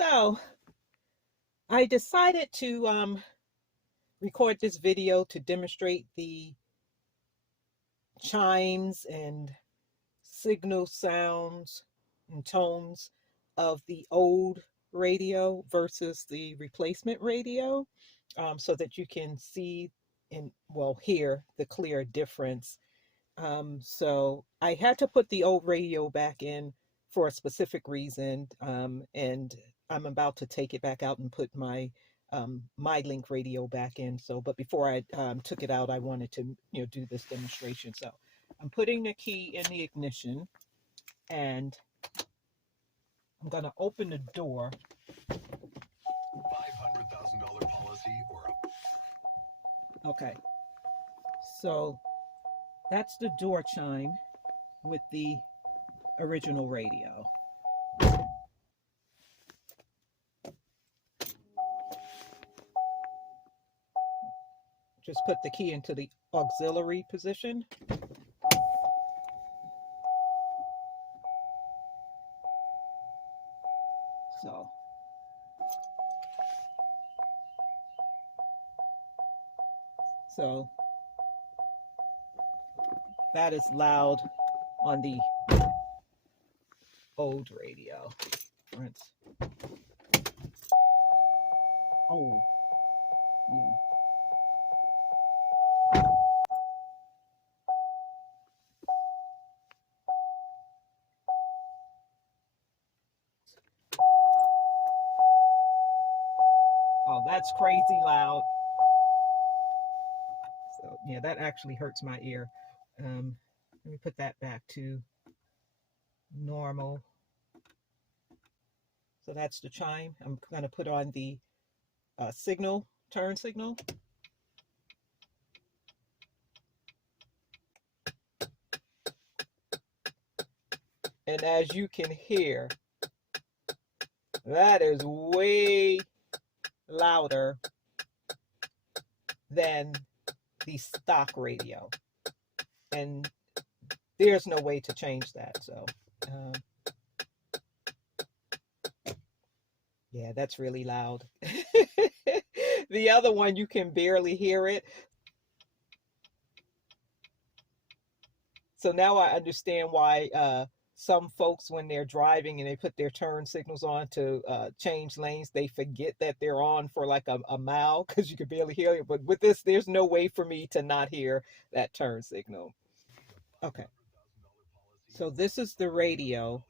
So I decided to record this video to demonstrate the chimes and signal sounds and tones of the old radio versus the replacement radio, so that you can see and, well, hear the clear difference. So I had to put the old radio back in for a specific reason, and I'm about to take it back out and put my MyLink radio back in. So, but before I took it out, I wanted to do this demonstration. So I'm putting the key in the ignition, and I'm gonna open the door. $500,000 policy or Okay, so that's the door chime with the original radio. Just put the key into the auxiliary position. So that is loud on the old radio. Oh, yeah. Oh, that's crazy loud. So yeah, that actually hurts my ear. Let me put that back to normal. So that's the chime. I'm going to put on the signal, turn signal. And as you can hear, that is way louder than the stock radio. And there's no way to change that. So, yeah, that's really loud. The other one, you can barely hear it. So now I understand why some folks, when they're driving and they put their turn signals on to change lanes, they forget that they're on for like a mile because you can barely hear it. But with this, there's no way for me to not hear that turn signal. Okay. So this is the radio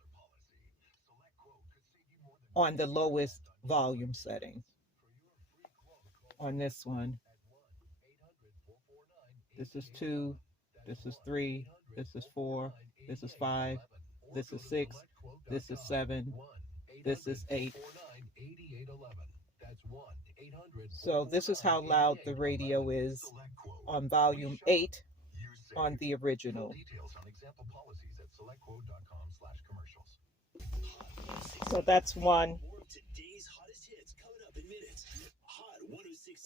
on the lowest volume setting. On this one, this is 2, this is 3, this is 4, this is 5, this is 6, this is 7, this is 8. So this is how loud the radio is on volume 8 on the original. So that's 1.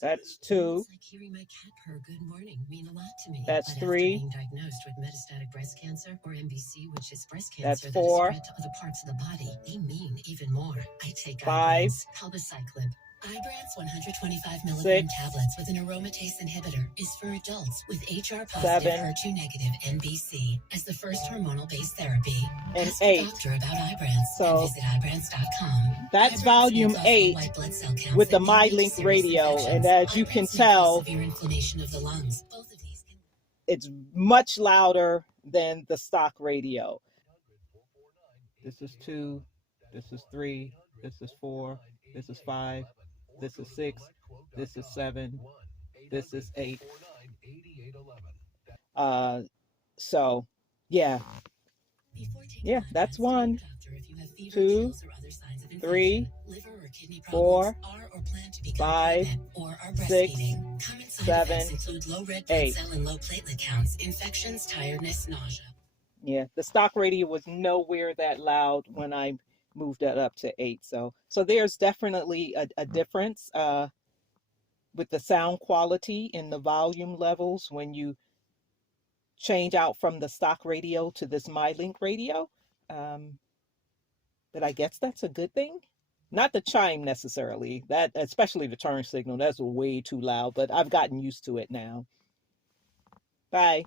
That's 2. Like hearing my cat purr good morning mean a lot to me. That's but 3. After being diagnosed with metastatic breast cancer, or MBC, which is breast cancer That's 4. that is spread to other parts of the body, they mean even more. I take 5. Palbociclib. Ibrance 125 milligram tablets with an aromatase inhibitor is for adults with HR positive, HER2 negative MBC as the first hormonal-based therapy. And Ask 8. your doctor about Ibrance and visit Ibrance.com. That's Ibrance volume 8 with the MyLink radio, and as you can tell, inflammation of the lungs. Both of these it's much louder than the stock radio. This is 2, this is 3, this is 4, this is 5, this is 6, this is 7, this is 8. So yeah, that's 1, 2, 3, 4, 5, 6, 7, 8. Low platelet counts, infections, tiredness, nausea. Yeah, the stock radio was nowhere that loud when I moved that up to 8. So there's definitely a difference with the sound quality and the volume levels when you change out from the stock radio to this MyLink radio. But I guess that's a good thing. Not the chime necessarily. That, especially the turn signal, that's way too loud, but I've gotten used to it now. Bye.